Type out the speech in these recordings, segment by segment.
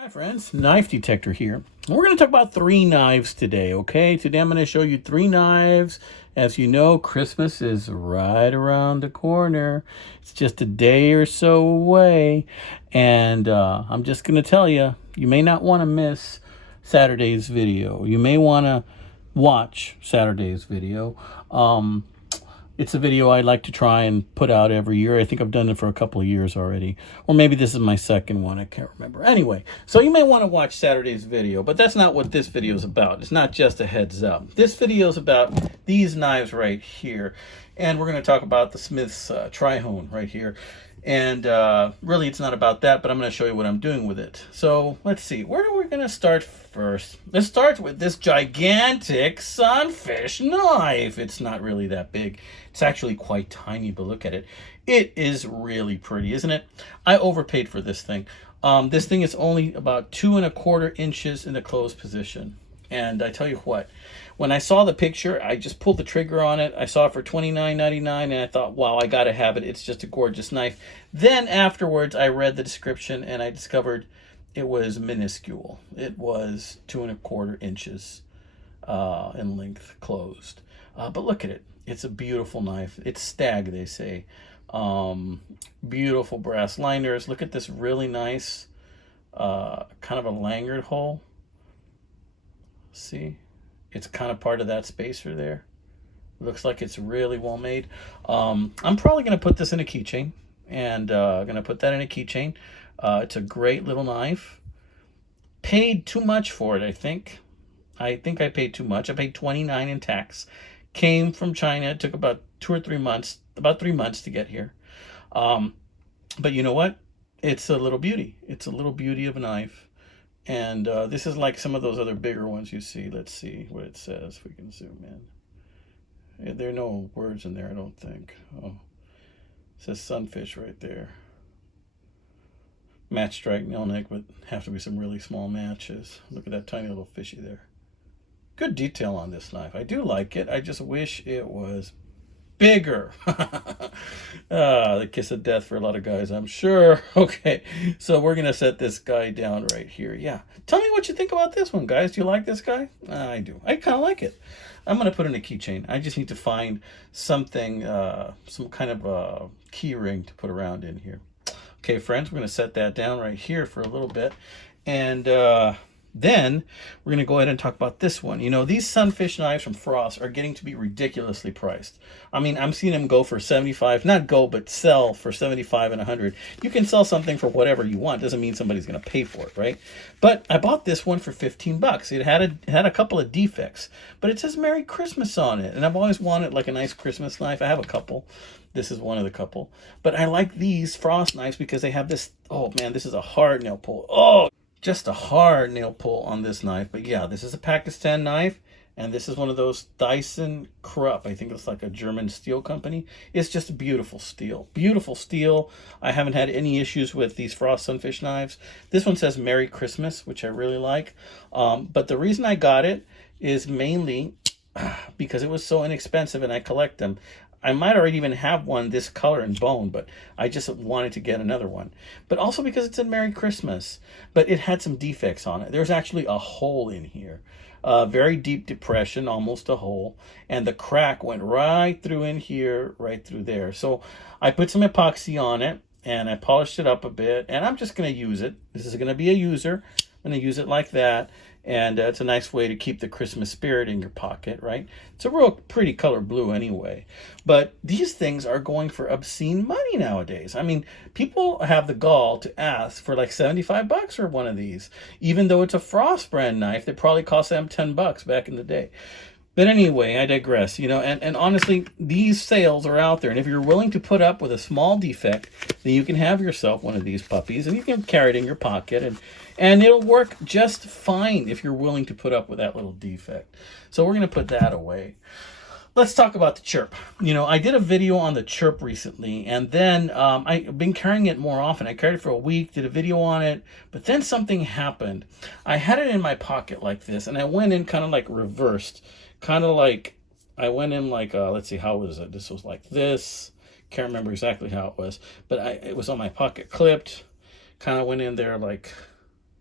Hi friends, Knife Detector here. We're going to talk about 3 knives today, okay? Today I'm going to show you 3 knives. As you know, Christmas is right around the corner. It's just a day or so away. And I'm just going to tell you, you may not want to miss Saturday's video. You may want to watch Saturday's video. It's a video I like to try and put out every year. I think I've done it for a couple of years already. Or maybe this is my second one. I can't remember. Anyway, so you may want to watch Saturday's video, but that's not what this video is about. It's not just a heads up. This video is about these knives right here. And we're going to talk about the Smith's Tri-Hone right here. And really, it's not about that, but I'm going to show you what I'm doing with it. So let's see. Where are we going to start first? Let's start with this gigantic sunfish knife. It's not really that big. It's actually quite tiny, but look at it. It is really pretty, isn't it? I overpaid for this thing. This thing is only about 2¼ inches in the closed position. And I tell you what, when I saw the picture, I just pulled the trigger on it. I saw it for $29.99, and I thought, wow, I got to have it. It's just a gorgeous knife. Then afterwards, I read the description, and I discovered it was minuscule. It was 2¼ inches in length, closed. But look at it. It's a beautiful knife. It's stag, they say. Beautiful brass liners. Look at this really nice kind of a lanyard hole. See, it's kind of part of that spacer there. Looks like it's really well made. I'm probably going to put this in a keychain, and going to put that in a keychain. It's a great little knife. Paid too much for it, I think. I paid too much. I paid $29 in tax. Came from China. It took about 2 or 3 months, about 3 months to get here. But you know what? It's a little beauty. It's a little beauty of a knife. And this is like some of those other bigger ones you see. Let's see what it says, if we can zoom in. Yeah, there are no words in there, I don't think. Oh, it says sunfish right there. Match strike nail neck, but have to be some really small matches. Look at that tiny little fishy there. Good detail on this knife. I do like it. I just wish it was bigger. The kiss of death for a lot of guys, I'm sure. Okay, so we're gonna set this guy down right here. Yeah, tell me what you think about this one, guys. Do you like this guy? I do. I kind of like it. I'm gonna put in a keychain. I just need to find something, some kind of a key ring to put around in here. Okay, friends, we're gonna set that down right here for a little bit, and then we're going to go ahead and talk about this one. You know, these sunfish knives from Frost are getting to be ridiculously priced. I mean, I'm seeing them go for 75, not go, but sell for 75 and 100. You can sell something for whatever you want. Doesn't mean somebody's going to pay for it, right? But I bought this one for 15 bucks. It had a couple of defects, but it says Merry Christmas on it. And I've always wanted like a nice Christmas knife. I have a couple. This is one of the couple. But I like these Frost knives because they have this, oh man, this is a hard nail pull. Oh, just a hard nail pull on this knife. But yeah, this is a Pakistan knife, and this is one of those Thyssen Krupp. I think it's like a German steel company. It's just a beautiful steel. Beautiful steel. I haven't had any issues with these Frost Sunfish knives. This one says Merry Christmas, which I really like. But the reason I got it is mainly because it was so inexpensive and I collect them. I might already even have one this color and bone, but I just wanted to get another one. But also because it said Merry Christmas, but it had some defects on it. There's actually a hole in here, a very deep depression, almost a hole, and the crack went right through in here, right through there. So I put some epoxy on it, and I polished it up a bit, and I'm just going to use it. This is going to be a user. I'm going to use it like that. And it's a nice way to keep the Christmas spirit in your pocket, right? It's a real pretty color blue anyway. But these things are going for obscene money nowadays. I mean, people have the gall to ask for like 75 bucks for one of these, even though it's a Frost brand knife that probably cost them 10 bucks back in the day. But anyway, I digress, you know, and honestly, these sales are out there. And if you're willing to put up with a small defect, then you can have yourself one of these puppies and you can carry it in your pocket and it'll work just fine if you're willing to put up with that little defect. So we're going to put that away. Let's talk about the chirp. You know, I did a video on the chirp recently, and then I've been carrying it more often. I carried it for a week, did a video on it, but then something happened. I had it in my pocket like this, and I went in kind of like reversed. Kind of like, I went in like, let's see, how was it? This was like this. Can't remember exactly how it was, but it was on my pocket clipped. Kind of went in there like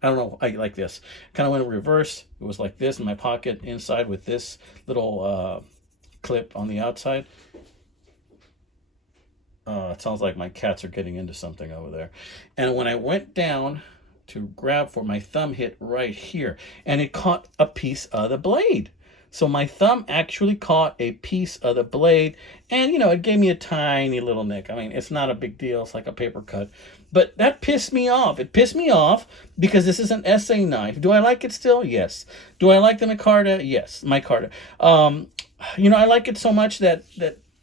I don't know. I like this. Kind of went in reverse. It was like this in my pocket inside with this little clip on the outside. It sounds like my cats are getting into something over there. And when I went down to grab for my thumb hit right here, and it caught a piece of the blade. So my thumb actually caught a piece of the blade, and it gave me a tiny little nick. I mean, it's not a big deal. It's like a paper cut. But that pissed me off. It pissed me off because this is an SA knife. Do I like it still? Yes. Do I like the micarta? Yes, micarta. I like it so much that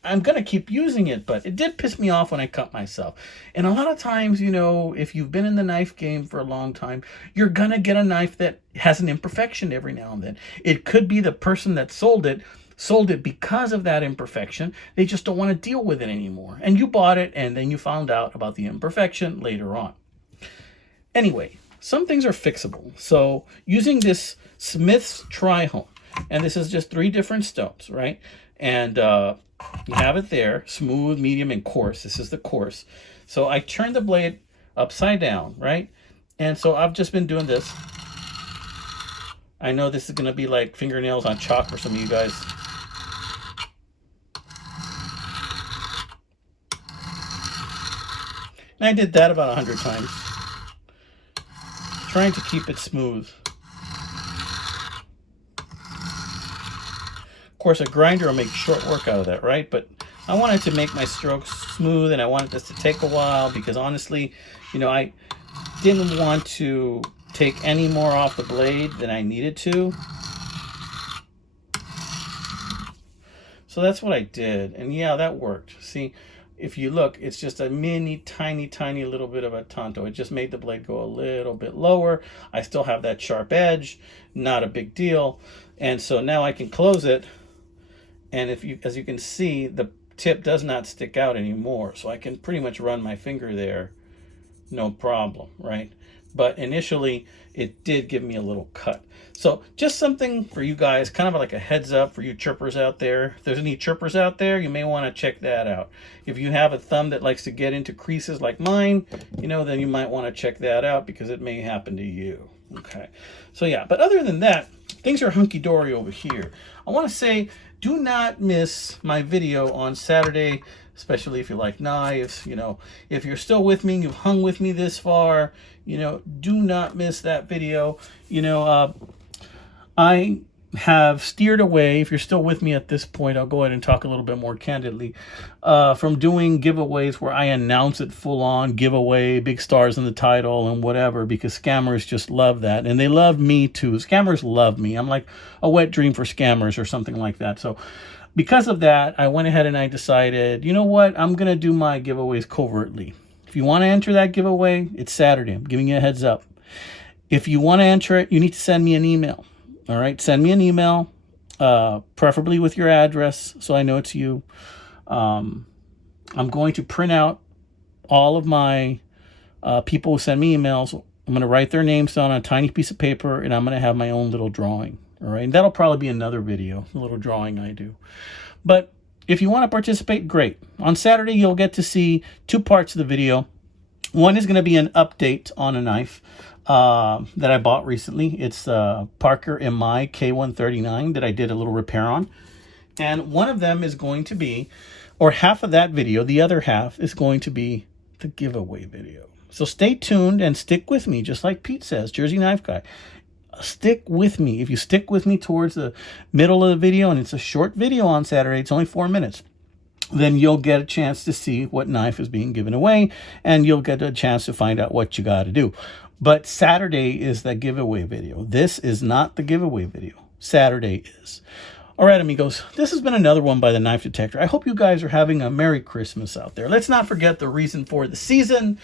I'm going to keep using it, but it did piss me off when I cut myself. And a lot of times, if you've been in the knife game for a long time, you're going to get a knife that has an imperfection every now and then. It could be the person that sold it because of that imperfection. They just don't want to deal with it anymore. And you bought it, and then you found out about the imperfection later on. Anyway, some things are fixable. So using this Smith's Tri-Home, and this is just 3 different stones, right? And you have it there, smooth, medium, and coarse. This is the coarse. So I turned the blade upside down, right? And so I've just been doing this. I know this is going to be like fingernails on chalk for some of you guys. And I did that about 100 times. Trying to keep it smooth. Of course, a grinder will make short work out of that, right? But I wanted to make my strokes smooth, and I wanted this to take a while because honestly, I didn't want to take any more off the blade than I needed to. So that's what I did. And yeah, that worked. See, if you look, it's just a mini, tiny little bit of a tanto. It just made the blade go a little bit lower. I still have that sharp edge, not a big deal. And so now I can close it. And as you can see, the tip does not stick out anymore. So I can pretty much run my finger there, no problem, right? But initially, it did give me a little cut. So just something for you guys, kind of like a heads up for you chirpers out there. If there's any chirpers out there, you may want to check that out. If you have a thumb that likes to get into creases like mine, then you might want to check that out because it may happen to you. Okay. So yeah, but other than that, things are hunky-dory over here. I want to say, do not miss my video on Saturday, especially if you like knives. If you're still with me, you've hung with me this far, do not miss that video. I have steered away, if you're still with me at this point, I'll go ahead and talk a little bit more candidly, from doing giveaways where I announce it full on giveaway, big stars in the title and whatever, because scammers just love that. And they love me too. Scammers love me. I'm like a wet dream for scammers or something like that. So because of that, I went ahead and I decided, you know what? I'm going to do my giveaways covertly. If you want to enter that giveaway, it's Saturday. I'm giving you a heads up. If you want to enter it, you need to send me an email. All right, send me an email, preferably with your address so I know it's you. I'm going to print out all of my people who send me emails. I'm going to write their names down on a tiny piece of paper, and I'm going to have my own little drawing. All right, and that'll probably be another video, a little drawing I do. But if you want to participate, great. On Saturday, you'll get to see 2 parts of the video. One is going to be an update on a knife that I bought recently. It's Parker MI K139 that I did a little repair on. And one of them is going to be, or half of that video, the other half is going to be the giveaway video. So stay tuned and stick with me, just like Pete says, Jersey Knife Guy. Stick with me. If you stick with me towards the middle of the video, and it's a short video on Saturday, it's only 4 minutes, then you'll get a chance to see what knife is being given away, and you'll get a chance to find out what you got to do. But Saturday is the giveaway video. This is not the giveaway video. Saturday is. All right, amigos, this has been another one by the Knife Detector. I hope you guys are having a Merry Christmas out there. Let's not forget the reason for the season.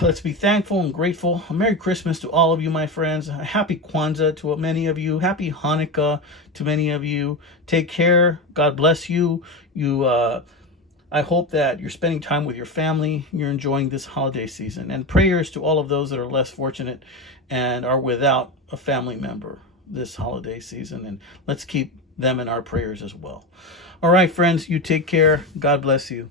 Let's be thankful and grateful. A Merry Christmas to all of you, my friends. A Happy Kwanzaa to many of you. Happy Hanukkah to many of you. Take care. God bless you. I hope that you're spending time with your family. You're enjoying this holiday season. And prayers to all of those that are less fortunate and are without a family member this holiday season. And let's keep them in our prayers as well. All right, friends, you take care. God bless you.